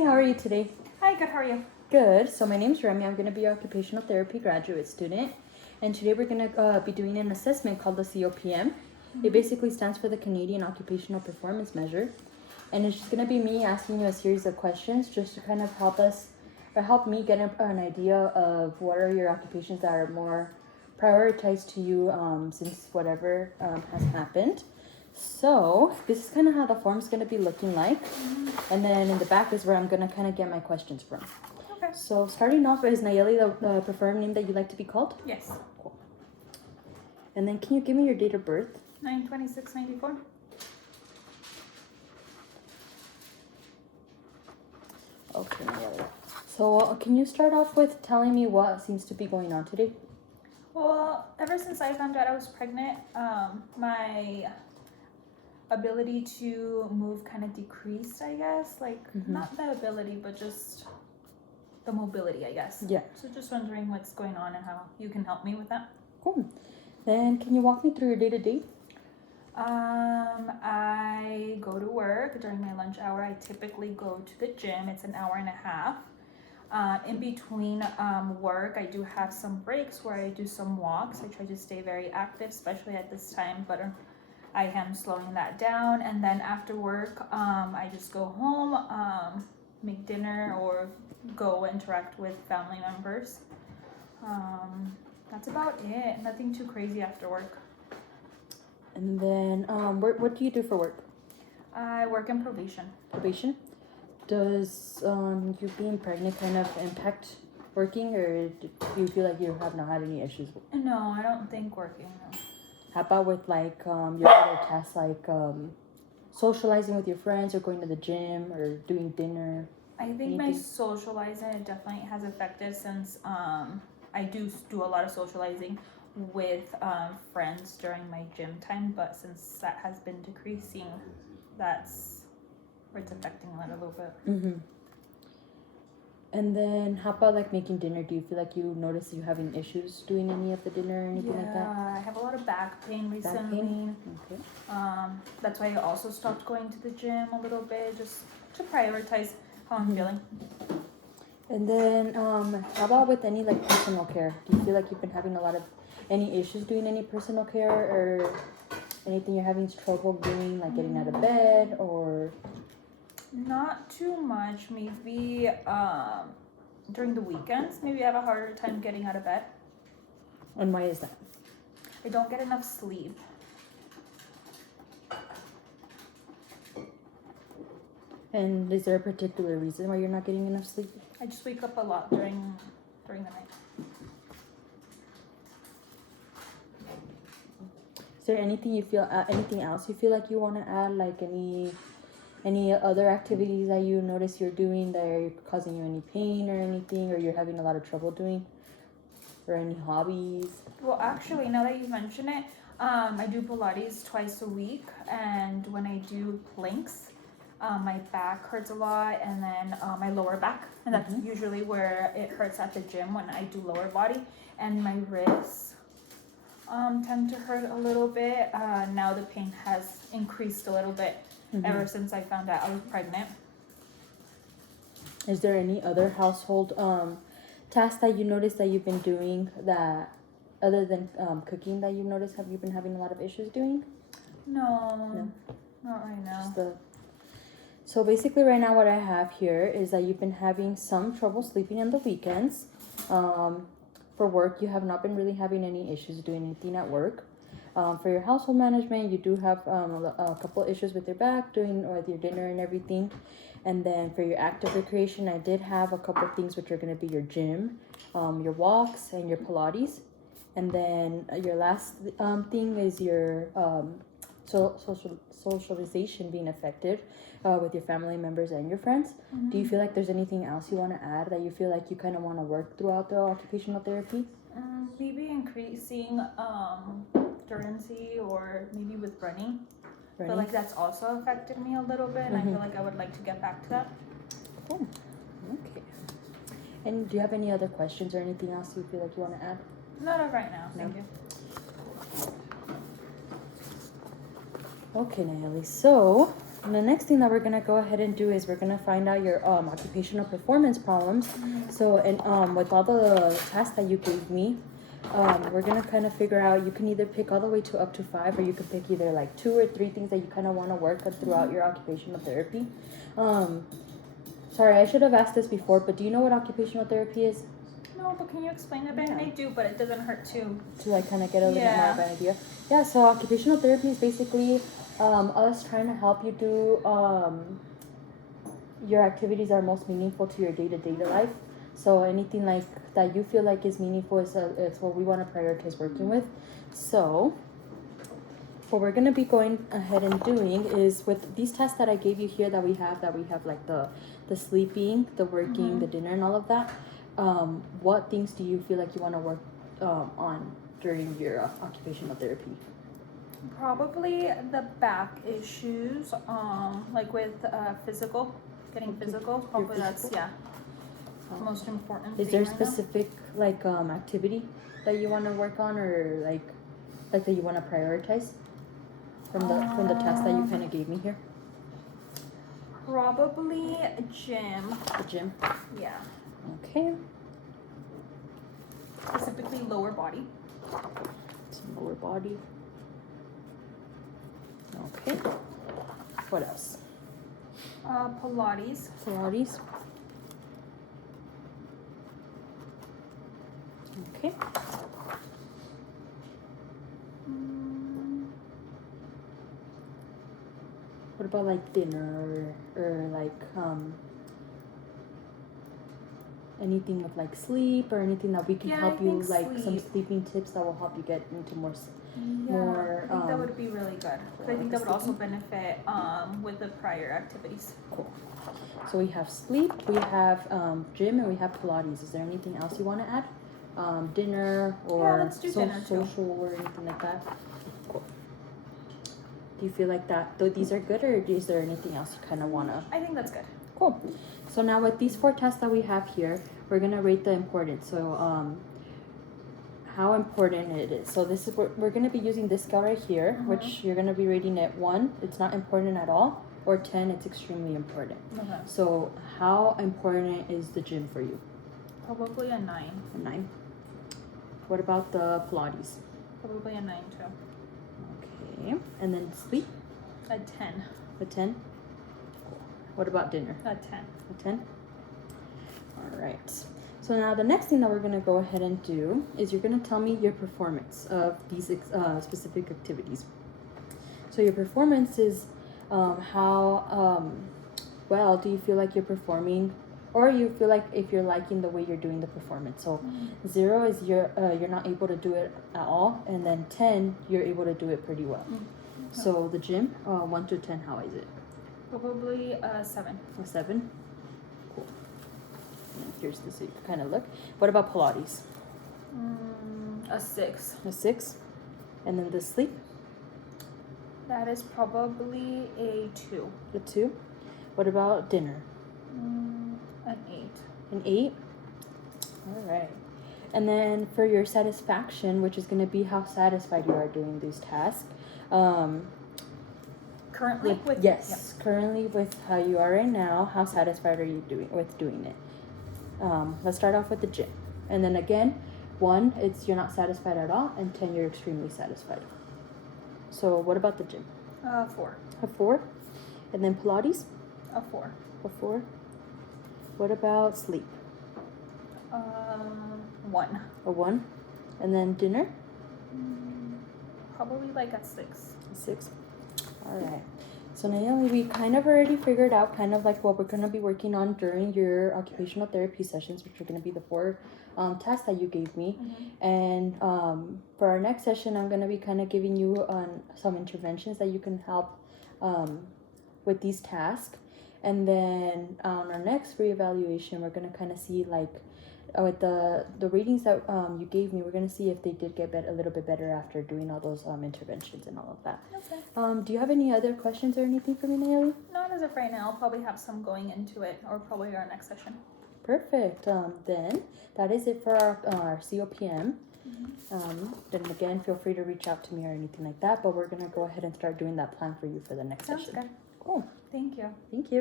Hi, how are you today? Hi, good, how are you? Good. So my name's Remy. I'm going to be your occupational therapy graduate student. And today we're going to be doing an assessment called the COPM. It basically stands for the Canadian Occupational Performance Measure. And it's just going to be me asking you a series of questions just to kind of help me get an idea of what are your occupations that are more prioritized to you since whatever has happened. So this is kind of how the form's going to be looking like. And then in the back is where I'm going to kind of get my questions from. Okay. So starting off, is Nayeli the preferred name that you like to be called? Yes. Cool. And then can you give me your date of birth? 9/26/94. Okay, Nayeli. So can you start off with telling me what seems to be going on today? Well, ever since I found out I was pregnant, my ability to move kind of decreased, I guess. Like, not the ability, but just the mobility, I guess. Yeah. So just wondering what's going on and how you can help me with that. Cool. Then can you walk me through your day-to-day? I go to work during my lunch hour. I typically go to the gym. It's an hour and a half. In between work, I do have some breaks where I do some walks. I try to stay very active, especially at this time, but I am slowing that down. And then after work, I just go home, make dinner, or go interact with family members. That's about it. Nothing too crazy after work. And then what do you do for work? I work in probation. Probation? Does you being pregnant kind of impact working, or do you feel like you have not had any issues? No, I don't think working. No. How about with like your other tasks, like socializing with your friends, or going to the gym, or doing dinner? I think my socializing, it definitely has affected since I do a lot of socializing with friends during my gym time, but since that has been decreasing, that's where it's affecting it a little bit. And then how about like making dinner? Do you feel like you notice you having issues doing any of the dinner or anything like that? Yeah, I have a lot of back pain recently. Back pain? Okay. That's why I also stopped going to the gym a little bit, just to prioritize how I'm feeling. And then how about with any like personal care? Do you feel like you've been having any issues doing any personal care, or anything you're having trouble doing, like getting out of bed, or? Not too much. Maybe during the weekends, maybe I have a harder time getting out of bed. And why is that? I don't get enough sleep. And is there a particular reason why you're not getting enough sleep? I just wake up a lot during the night. Is there anything anything else you feel like you want to add, like any other activities that you notice you're doing that are causing you any pain or anything, or you're having a lot of trouble doing, or any hobbies? Well, actually, now that you mention it, I do Pilates twice a week, and when I do planks, my back hurts a lot, and then my lower back, and that's usually where it hurts at the gym when I do lower body, and my wrists tend to hurt a little bit. Now the pain has increased a little bit ever since I found out I was pregnant. Is there any other household tasks that you notice that you've been doing that, other than cooking, that you notice have you been having a lot of issues doing? No. Not right now. So basically right now what I have here is that you've been having some trouble sleeping on the weekends. For work, you have not been really having any issues doing anything at work. For your household management, you do have a couple issues with your back, with your dinner and everything. And then for your active recreation, I did have a couple things which are going to be your gym, your walks, and your Pilates. And then your last thing is your socialization being affected with your family members and your friends. Do you feel like there's anything else you want to add that you feel like you kind of want to work throughout the occupational therapy? Maybe increasing endurance, or maybe with running. I feel like that's also affected me a little bit, and I feel like I would like to get back to that. Cool. Okay. And do you have any other questions or anything else you feel like you want to add? Not right now. Thank you. Okay, Nayeli. So And the next thing that we're gonna go ahead and do is we're gonna find out your occupational performance problems. So, and with all the tasks that you gave me, we're gonna kind of figure out. You can either pick all the way to up to 5, or you can pick either like 2 or 3 things that you kind of want to work on throughout your occupational therapy. Sorry, I should have asked this before, but do you know what occupational therapy is? No, but can you explain a bit? Yeah. I do, but it doesn't hurt to. To like kind of get a little bit more of an idea. Yeah, so occupational therapy is basically us trying to help you do your activities that are most meaningful to your day-to-day life. So anything like that you feel like is meaningful is what we want to prioritize working with. So what we're going to be going ahead and doing is with these tests that I gave you here that we have like the sleeping, the working, the dinner, and all of that. What things do you feel like you want to work on during your occupational therapy? Probably the back issues, like with physical, getting physical. Probably that's the most important. Is there a specific like activity that you want to work on, or like that you want to prioritize from the test that you kind of gave me here? Probably gym. The gym. Yeah. Okay. Specifically lower body. Some lower body. Okay. What else? Pilates. Pilates. Okay. What about like dinner or like anything with like sleep or anything that we can help you, like some sleeping tips that will help you get into more I think that would be really good. I think that would also benefit with the prior activities. Cool. So we have sleep, we have gym, and we have Pilates. Is there anything else you want to add? Dinner or dinner social or anything like that? Cool. Do you feel like that these are good, or is there anything else you kind of want to? I think that's good. Cool. So now with these 4 tests that we have here, we're gonna rate the importance. So how important it is. So this is we're gonna be using this scale right here, which you're gonna be rating it 1, it's not important at all, or 10, it's extremely important. Okay. So how important is the gym for you? Probably a 9. A 9. What about the Pilates? Probably a 9 too. Okay. And then sleep? A 10. A 10. What about dinner? A 10. A 10. All right. So now the next thing that we're going to go ahead and do is you're going to tell me your performance of these specific activities. So your performance is how well do you feel like you're performing, or you feel like if you're liking the way you're doing the performance. So 0 is you're not able to do it at all, and then 10 you're able to do it pretty well. Okay. So the gym, 1 to 10, how is it? Probably a 7. A 7. Cool. And here's the so you can kind of look. What about Pilates? A 6. A 6. And then the sleep? That is probably a 2. A 2. What about dinner? An 8. An 8. All right. And then for your satisfaction, which is going to be how satisfied you are doing these tasks. Currently currently with how you are right now, how satisfied are you doing it? Let's start off with the gym, and then again, 1 it's you're not satisfied at all, and 10 you're extremely satisfied. So what about the gym? 4. A 4. And then Pilates? A 4. A 4. What about sleep? 1. A 1. And then dinner? Probably like a 6. A 6. All right. So Naomi, we kind of already figured out kind of like what we're going to be working on during your occupational therapy sessions, which are going to be the 4 tests that you gave me. And for our next session, I'm going to be kind of giving you some interventions that you can help with these tasks. And then on our next reevaluation, we're going to kind of see like with the readings that you gave me, we're going to see if they did get a little bit better after doing all those interventions and all of that. Okay. Do you have any other questions or anything for me, Naomi? Not as of right now. I'll probably have some going into it, or probably our next session. Perfect. Then that is it for our COPM. Then again, feel free to reach out to me or anything like that, but we're going to go ahead and start doing that plan for you for the next session. Sounds good. Cool. Thank you. Thank you.